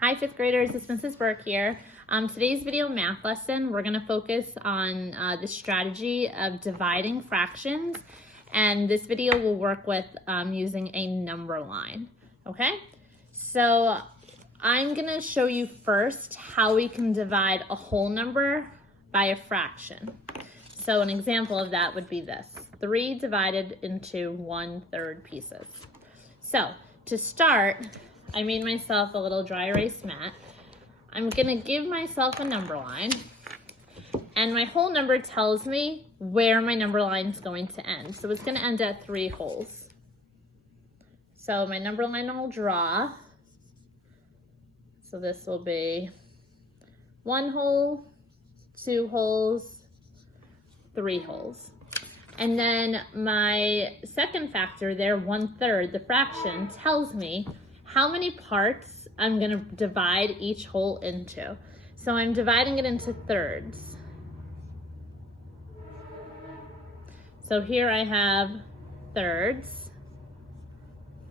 Hi, fifth graders, it's Mrs. Burke here. Today's video math lesson, we're gonna focus on the strategy of dividing fractions, and this video will work with using a number line, okay? So I'm gonna show you first how we can divide a whole number by a fraction. So an example of that would be this, 3 divided into 1/3 pieces. So to start, I made myself a little dry erase mat. I'm gonna give myself a number line, and my whole number tells me where my number line is going to end. So it's gonna end at 3 holes. So my number line I'll draw. So this will be 1 hole, 2 holes, 3 holes. And then my second factor there, 1/3, the fraction, tells me how many parts I'm gonna divide each hole into. So I'm dividing it into thirds. So here I have thirds,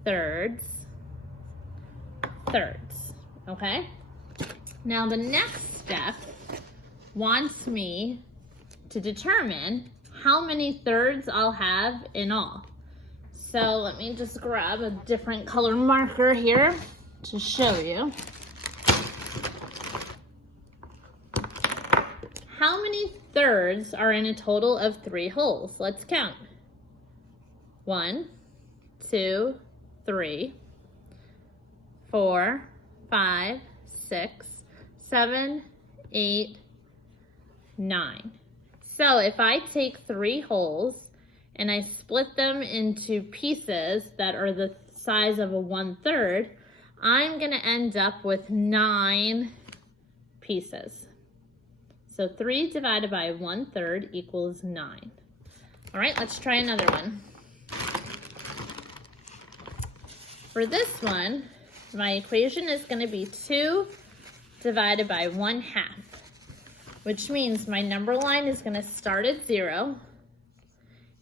thirds, thirds, okay? Now the next step wants me to determine how many thirds I'll have in all. So let me just grab a different color marker here to show you. How many thirds are in a total of 3 holes? Let's count. 1, 2, 3, 4, 5, 6, 7, 8, 9. So if I take 3 holes and I split them into pieces that are the size of a 1/3, I'm gonna end up with 9 pieces. So 3 divided by 1/3 equals 9. All right, let's try another one. For this one, my equation is gonna be 2 divided by 1/2, which means my number line is gonna start at 0,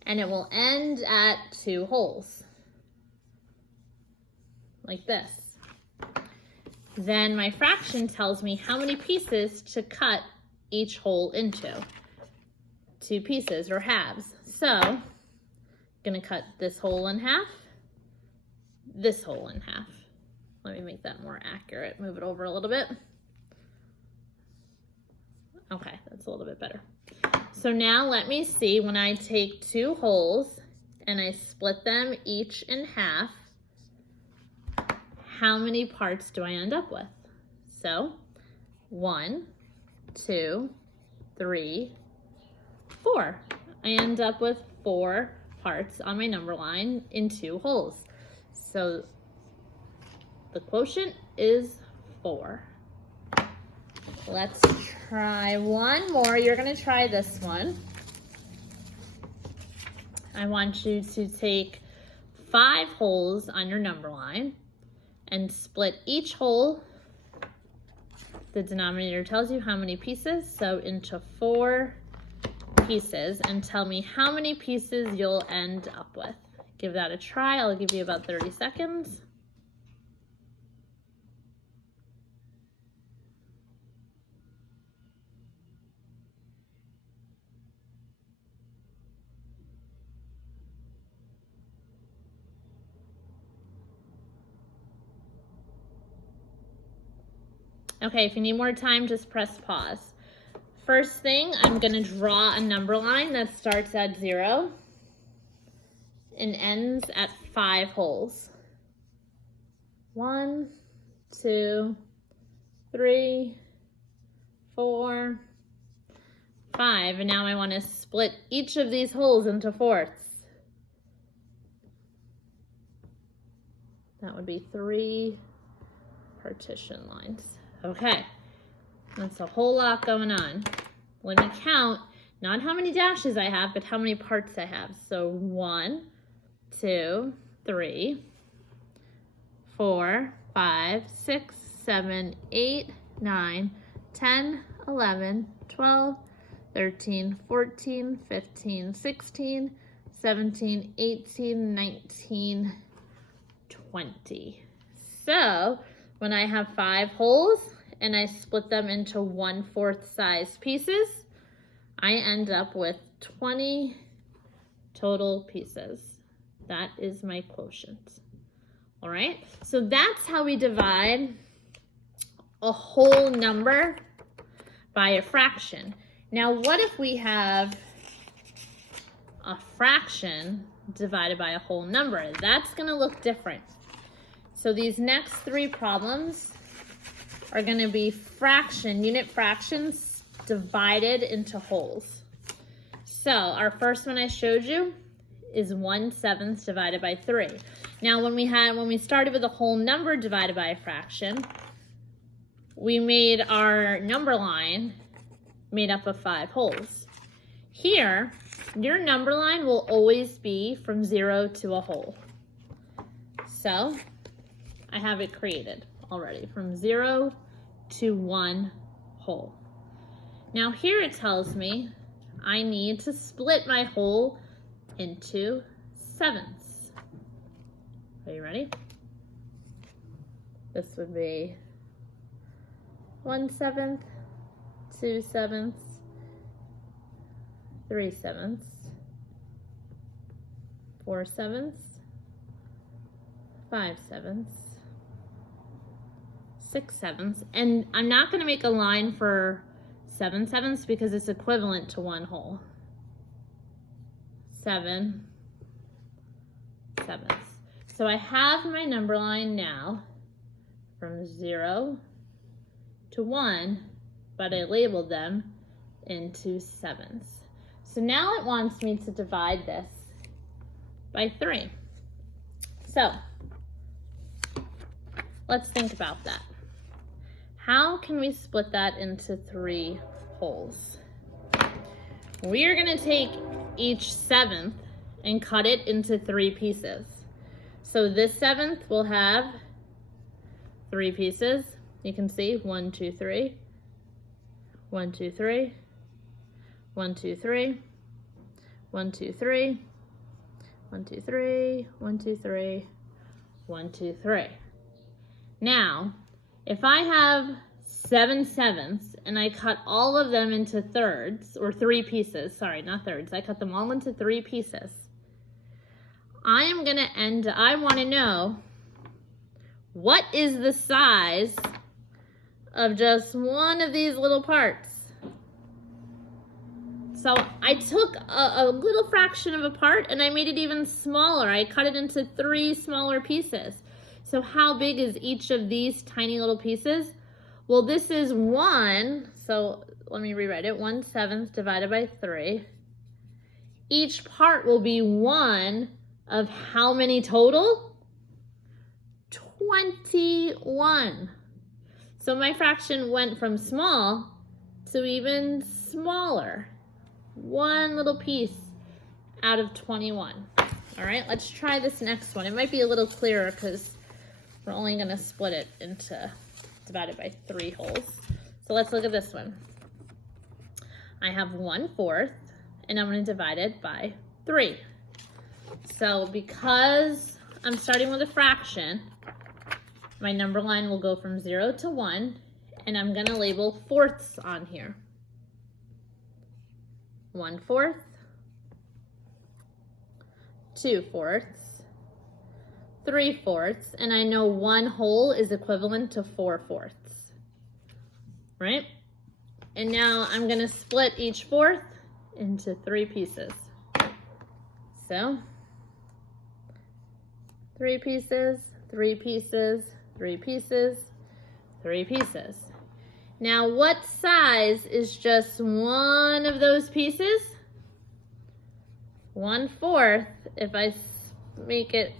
and it will end at 2 holes, like this. Then my fraction tells me how many pieces to cut each hole into. 2 pieces, or halves. So, I'm gonna cut this hole in half, this hole in half. Let me make that more accurate. Move it over a little bit. Okay, that's a little bit better. So now let me see, when I take 2 holes and I split them each in half, how many parts do I end up with? So 1, 2, 3, 4. I end up with 4 parts on my number line in 2 holes. So the quotient is 4. Let's try one more. You're gonna try this one. I want you to take 5 holes on your number line and split each hole. The denominator tells you how many pieces, so into 4 pieces, and tell me how many pieces you'll end up with. Give that a try. I'll give you about 30 seconds. Okay, if you need more time, just press pause. First thing, I'm gonna draw a number line that starts at 0 and ends at 5 holes. 1, 2, 3, 4, 5. And now I wanna split each of these holes into fourths. That would be 3 partition lines. Okay, that's a whole lot going on. Let me count, not how many dashes I have, but how many parts I have. So 1, 2, 3, 4, 5, 6, 7, 8, 9, 10, 11, 12, 13, 14, 15, 16, 17, 18, 19, 20. So when I have 5 wholes and I split them into 1/4 size pieces, I end up with 20 total pieces. That is my quotient. All right, so that's how we divide a whole number by a fraction. Now, what if we have a fraction divided by a whole number? That's going to look different. So these next 3 problems are going to be unit fractions divided into wholes. So our first one I showed you is 1/7 divided by 3. Now when we started with a whole number divided by a fraction, we made our number line made up of 5 wholes. Here, your number line will always be from 0 to a whole. So I have it created already from 0 to 1 whole. Now here it tells me I need to split my whole into 7ths. Are you ready? This would be 1/7, 2/7, 3/7, 4/7, 5/7, 6/7, and I'm not going to make a line for 7/7 because it's equivalent to 1 whole. 7/7. So I have my number line now from 0 to 1, but I labeled them into 7ths. So now it wants me to divide this by 3. So let's think about that. How can we split that into 3 wholes? We are going to take each 7th and cut it into 3 pieces. So this 7th will have 3 pieces. You can see 1, 2, 3, 1, 2, 3, 1, 2, 3, 1, 2, 3, 1, 2, 3, 1, 2, 3, 1, 2, 3. Now, if I have 7/7 and I cut all of them into thirds, or 3 pieces, sorry, not thirds, I cut them all into 3 pieces, I want to know what is the size of just one of these little parts. So I took a little fraction of a part and I made it even smaller. I cut it into 3 smaller pieces. So how big is each of these tiny little pieces? Well, this is 1, so let me rewrite it, 1/7 divided by 3. Each part will be 1 of how many total? 21. So my fraction went from small to even smaller. 1 little piece out of 21. All right, let's try this next one. It might be a little clearer because we're only going to split it into divided by 3 wholes. So let's look at this one. I have 1/4 and I'm going to divide it by 3. So because I'm starting with a fraction, my number line will go from 0 to 1, and I'm going to label fourths on here. 1/4, 2/4, 3/4, and I know 1 whole is equivalent to 4/4, right? And now I'm going to split each 4th into 3 pieces. So 3 pieces, 3 pieces, 3 pieces, 3 pieces. Now what size is just one of those pieces? 1/4. If I make it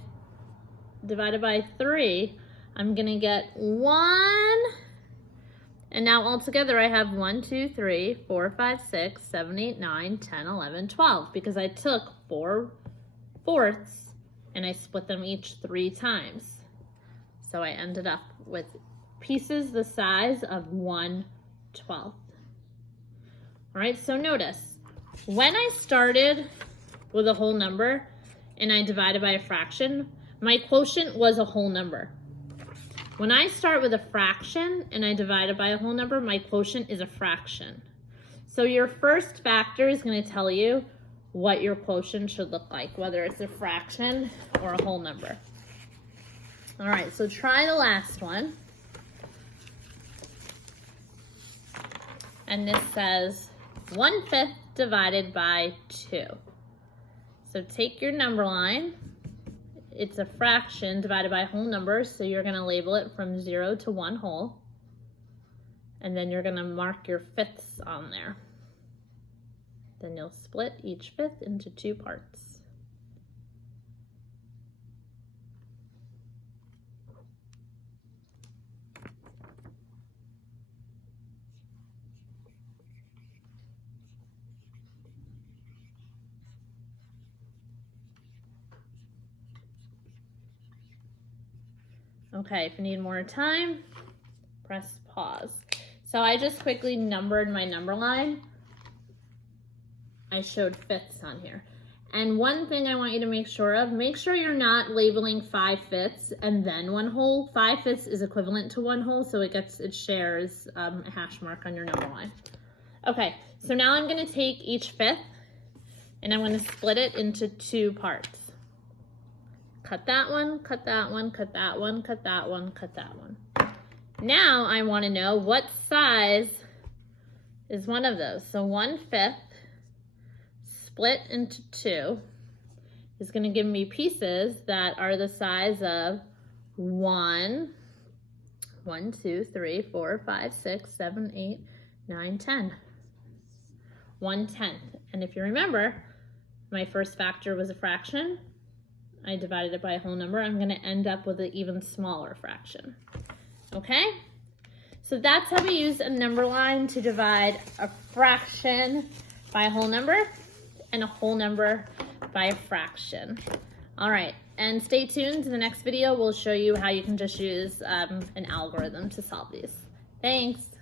divided by 3, I'm going to get 1. And now altogether I have 1, 2, 3, 4, 5, 6, 7, 8, 9, 10, 11, 12, because I took 4/4 and I split them each 3 times. So I ended up with pieces the size of 1/12. All right, so notice, when I started with a whole number and I divided by a fraction, my quotient was a whole number. When I start with a fraction and I divide it by a whole number, my quotient is a fraction. So your first factor is going to tell you what your quotient should look like, whether it's a fraction or a whole number. All right, so try the last one. And this says 1/5 divided by 2. So take your number line. It's a fraction divided by a whole number, so you're going to label it from 0 to 1 whole. And then you're going to mark your fifths on there. Then you'll split each fifth into 2 parts. Okay, if you need more time, press pause. So I just quickly numbered my number line. I showed fifths on here. And one thing I want you to make sure you're not labeling 5/5 and then 1 whole. 5/5 is equivalent to 1 whole, so it shares a hash mark on your number line. Okay, so now I'm gonna take each fifth and I'm gonna split it into 2 parts. Cut that one, cut that one, cut that one, cut that one, cut that one. Now I want to know what size is one of those. So 1/5 split into 2 is going to give me pieces that are the size of 1, 2, 3, 4, 5, 6, 7, 8, 9, 10. 1/10. And if you remember, my first factor was a fraction. I divided it by a whole number. I'm going to end up with an even smaller fraction. Okay? So that's how we use a number line to divide a fraction by a whole number and a whole number by a fraction. All right, and stay tuned. In the next video, we'll show you how you can just use an algorithm to solve these. Thanks.